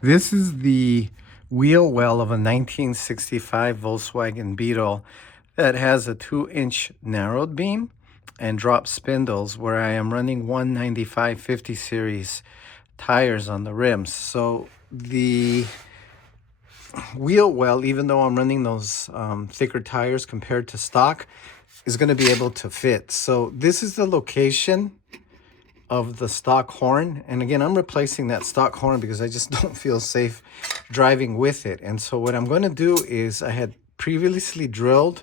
This is the wheel well of a 1965 Volkswagen Beetle that has a 2-inch narrowed beam and drop spindles where I am running 195/50 series tires on the rims. So the wheel well, even though I'm running those thicker tires compared to stock, is going to be able to fit. So this is the location of the stock horn, and again, I'm replacing that stock horn because I just don't feel safe driving with it. And so what I'm going to do is, I had previously drilled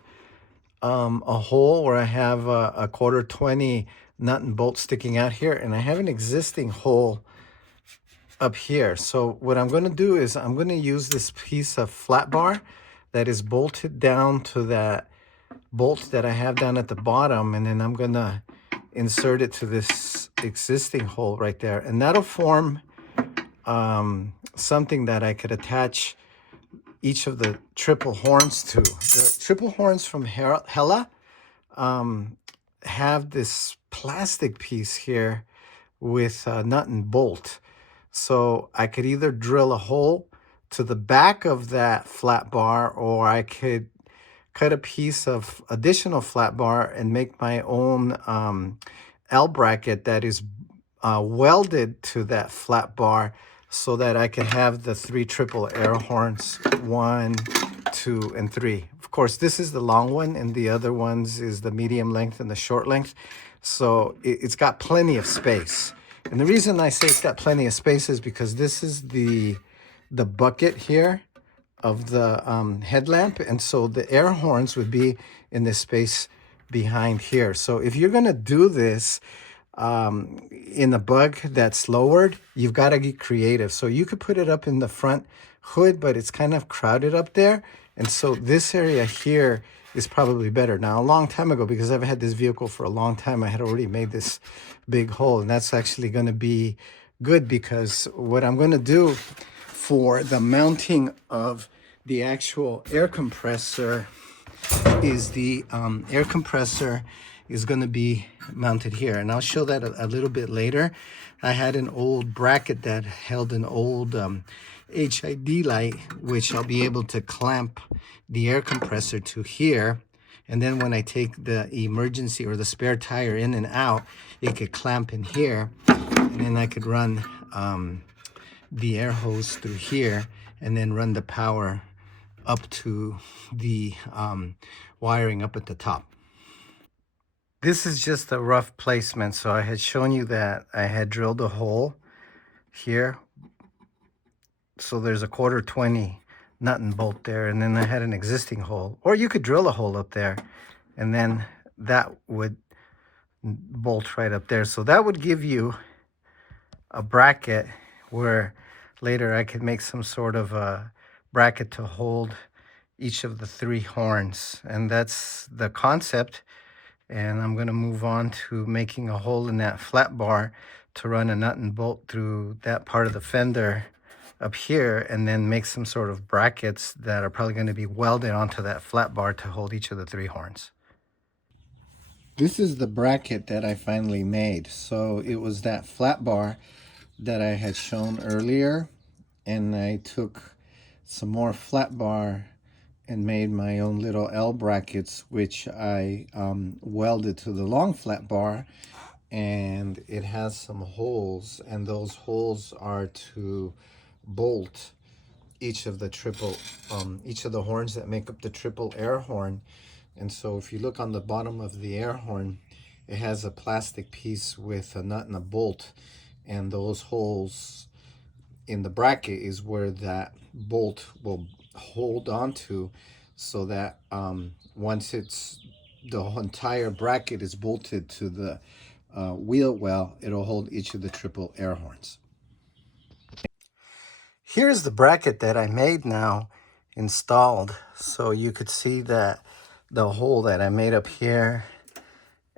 a hole where I have a 1/4 20 nut and bolt sticking out here, and I have an existing hole up here. So what I'm going to do is, I'm going to use this piece of flat bar that is bolted down to that bolt that I have down at the bottom, and then I'm going to insert it to this existing hole right there, and that'll form something that I could attach each of the triple horns to. The triple horns from Hella have this plastic piece here with a nut and bolt, so I could either drill a hole to the back of that flat bar, or I could cut a piece of additional flat bar and make my own L bracket that is welded to that flat bar, so that I can have the 3 triple air horns, 1, 2, and 3. Of course, this is the long one, and the other ones is the medium length and the short length. So it's got plenty of space. And the reason I say it's got plenty of space is because this is the bucket here of the headlamp, and so the air horns would be in this space behind here. So if you're going to do this in a bug that's lowered, you've got to get creative. So you could put it up in the front hood, but it's kind of crowded up there, and so this area here is probably better. Now, a long time ago, because I've had this vehicle for a long time, I had already made this big hole, and that's actually going to be good, because what I'm going to do for the mounting of the actual air compressor is, the air compressor is going to be mounted here, and I'll show that a little bit later. I had an old bracket that held an old HID light, which I'll be able to clamp the air compressor to here, and then when I take the emergency or the spare tire in and out, it could clamp in here, and then I could run the air hose through here, and then run the power up to the wiring up at the top. This is just a rough placement. So I had shown you that I had drilled a hole here, so there's a 1/4 20 nut and bolt there, and then I had an existing hole, or you could drill a hole up there, and then that would bolt right up there. So that would give you a bracket where later I could make some sort of a bracket to hold each of the 3 horns, and that's the concept. And I'm going to move on to making a hole in that flat bar to run a nut and bolt through that part of the fender up here, and then make some sort of brackets that are probably going to be welded onto that flat bar to hold each of the 3 horns. This is the bracket that I finally made. So it was that flat bar that I had shown earlier, and I took some more flat bar and made my own little L brackets, which I welded to the long flat bar, and it has some holes, and those holes are to bolt each of the horns that make up the triple air horn. And so if you look on the bottom of the air horn, it has a plastic piece with a nut and a bolt, and those holes in the bracket is where that bolt will hold on to, so that once the entire bracket is bolted to the wheel well, it'll hold each of the triple air horns. Here's the bracket that I made now installed, so you could see that the hole that I made up here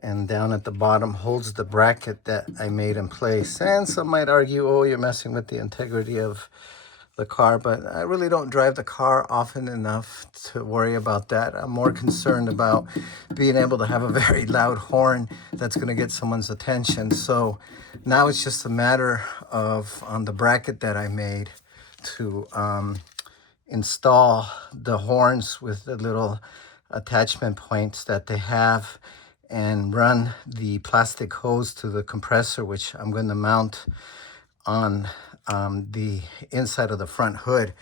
and down at the bottom holds the bracket that I made in place. And some might argue, oh, you're messing with the integrity of the car, but I really don't drive the car often enough to worry about that. I'm more concerned about being able to have a very loud horn that's going to get someone's attention. So now it's just a matter of, on the bracket that I made, to install the horns with the little attachment points that they have and run the plastic hose to the compressor, which I'm going to mount on the inside of the front hood.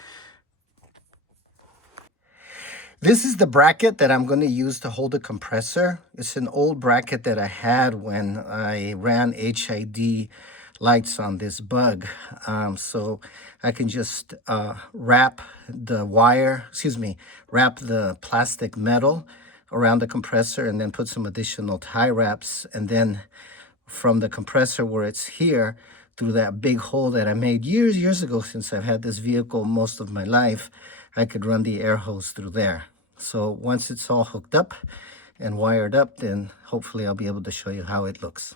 This is the bracket that I'm going to use to hold the compressor. It's an old bracket that I had when I ran HID lights on this Bug. So I can just wrap the wrap the plastic metal around the compressor and then put some additional tie wraps, and then from the compressor where it's here through that big hole that I made years ago, since I've had this vehicle most of my life, I could run the air hose through there. So once it's all hooked up and wired up, then hopefully I'll be able to show you how it looks.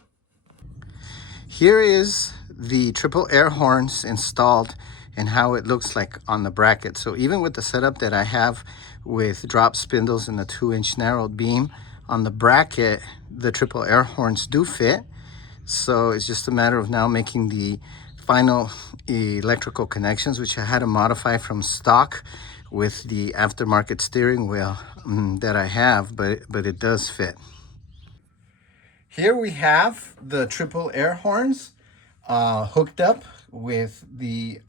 Here is the triple air horns installed and how it looks like on the bracket. So even with the setup that I have with drop spindles and a 2-inch narrowed beam, on the bracket, the triple air horns do fit. So it's just a matter of now making the final electrical connections, which I had to modify from stock with the aftermarket steering wheel that I have, but it does fit. Here we have the triple air horns hooked up with the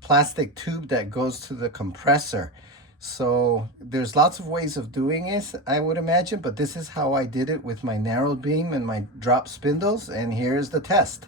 plastic tube that goes to the compressor. So there's lots of ways of doing this, I would imagine, but this is how I did it with my narrowed beam and my drop spindles, and here's the test.